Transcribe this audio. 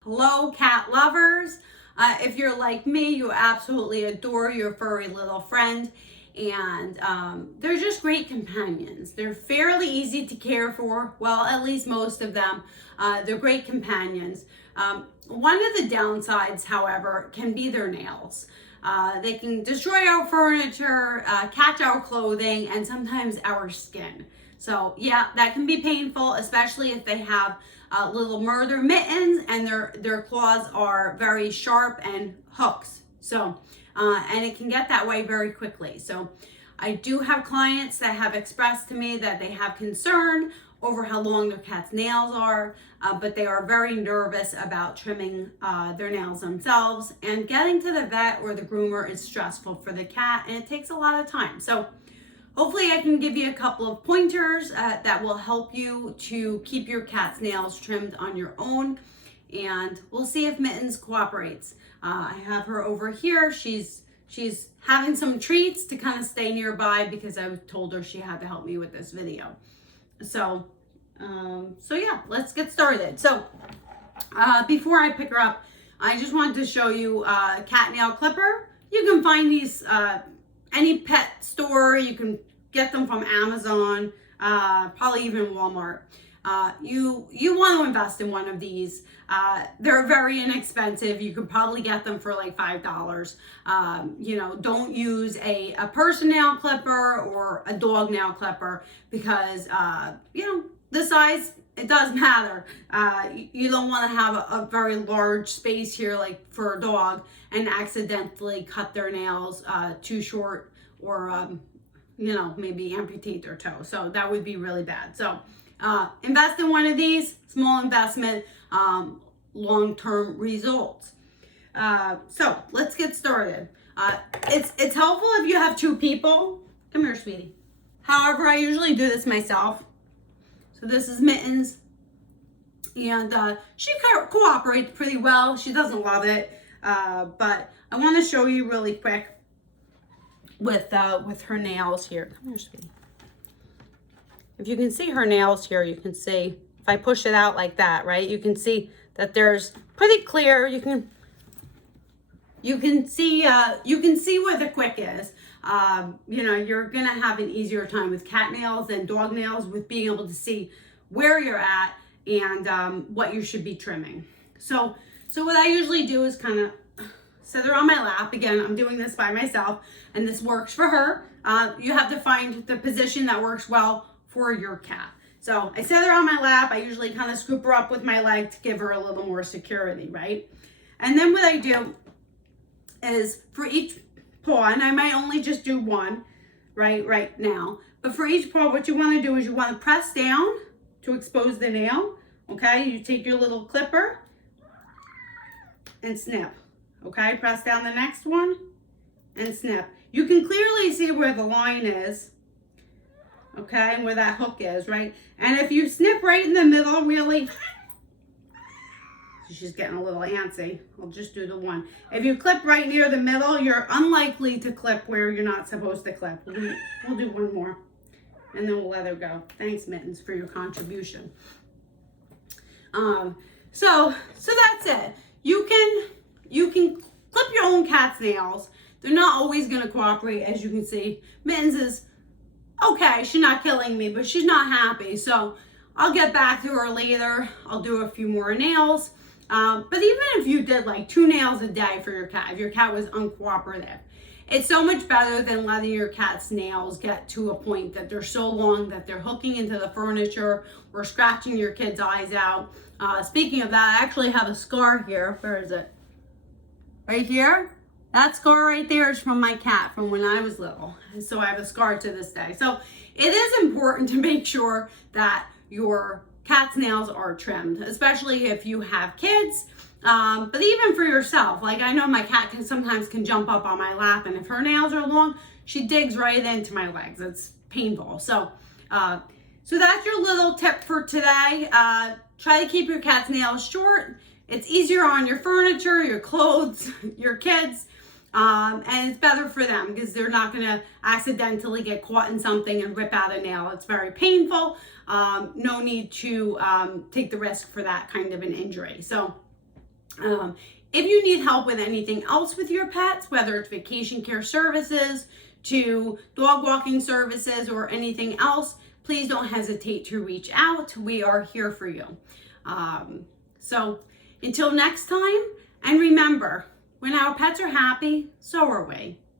Hello, cat lovers. If you're like me, you absolutely adore your furry little friend, and they're just great companions. They're fairly easy to care for. Well, at least most of them. They're great companions. One of the downsides, however, can be their nails. They can destroy our furniture, catch our clothing, and sometimes our skin. So yeah, that can be painful, especially if they have little murder mittens and their claws are very sharp and hooks. So, and it can get that way very quickly. So I do have clients that have expressed to me that they have concern over how long their cat's nails are, but they are very nervous about trimming their nails themselves, and getting to the vet or the groomer is stressful for the cat and it takes a lot of time. So hopefully I can give you a couple of pointers that will help you to keep your cat's nails trimmed on your own, and we'll see if Mittens cooperates. I have her over here. She's having some treats to kind of stay nearby because I told her she had to help me with this video. So yeah, let's get started. So before I pick her up, I just wanted to show you a cat nail clipper. You can find these any pet store. You can get them from Amazon, probably even Walmart. You want to invest in one of these. They're very inexpensive. You can probably get them for like $5. Don't use a person nail clipper or a dog nail clipper because, the size, it does matter. You don't want to have a very large space here like for a dog and accidentally cut their nails too short, or maybe amputate their toe. So that would be really bad. So invest in one of these. Small investment, long-term results. So let's get started. It's helpful if you have two people. Come here, sweetie. However, I usually do this myself. So this is Mittens, and she cooperates pretty well. She doesn't love it, but I want to show you really quick with her nails here. Come here, sweetie. If you can see her nails here, you can see if I push it out like that, right? You can see that there's pretty clear. You can see where the quick is. You're gonna have an easier time with cat nails than dog nails with being able to see where you're at and what you should be trimming. So what I usually do is kind of set her on my lap. Again, I'm doing this by myself, and this works for her. You have to find the position that works well for your cat. So I set her on my lap. I usually kind of scoop her up with my leg to give her a little more security, right? And then what I do is for each paw, and I might only just do one right now, but for each paw, what you want to do is you want to press down to expose the nail. Okay, you take your little clipper and snip. Okay, press down the next one and snip. You can clearly see where the line is, okay, and where that hook is, right? And if you snip right in the middle, really, she's getting a little antsy. I'll just do the one. If you clip right near the middle, you're unlikely to clip where you're not supposed to clip. We'll do one more, and then we'll let her go. Thanks, Mittens, for your contribution. So that's it. You can clip your own cat's nails. They're not always going to cooperate, as you can see. Mittens is okay. She's not killing me, but she's not happy. So I'll get back to her later. I'll do a few more nails. But even if you did like 2 nails a day for your cat, if your cat was uncooperative, it's so much better than letting your cat's nails get to a point that they're so long that they're hooking into the furniture or scratching your kid's eyes out. Speaking of that, I actually have a scar here. Where is it? Right here? That scar right there is from my cat from when I was little. So I have a scar to this day. So it is important to make sure that your cat's nails are trimmed, especially if you have kids, but even for yourself. Like, I know my cat sometimes can jump up on my lap, and if her nails are long, she digs right into my legs. It's painful. So that's your little tip for today. Try to keep your cat's nails short. It's easier on your furniture, your clothes, your kids, and it's better for them because they're not going to accidentally get caught in something and rip out a nail. It's very painful. No need to take the risk for that kind of an injury. So If you need help with anything else with your pets, whether it's vacation care services to dog walking services or anything else, please don't hesitate to reach out. We are here for you. So until next time, and remember, when our pets are happy, so are we.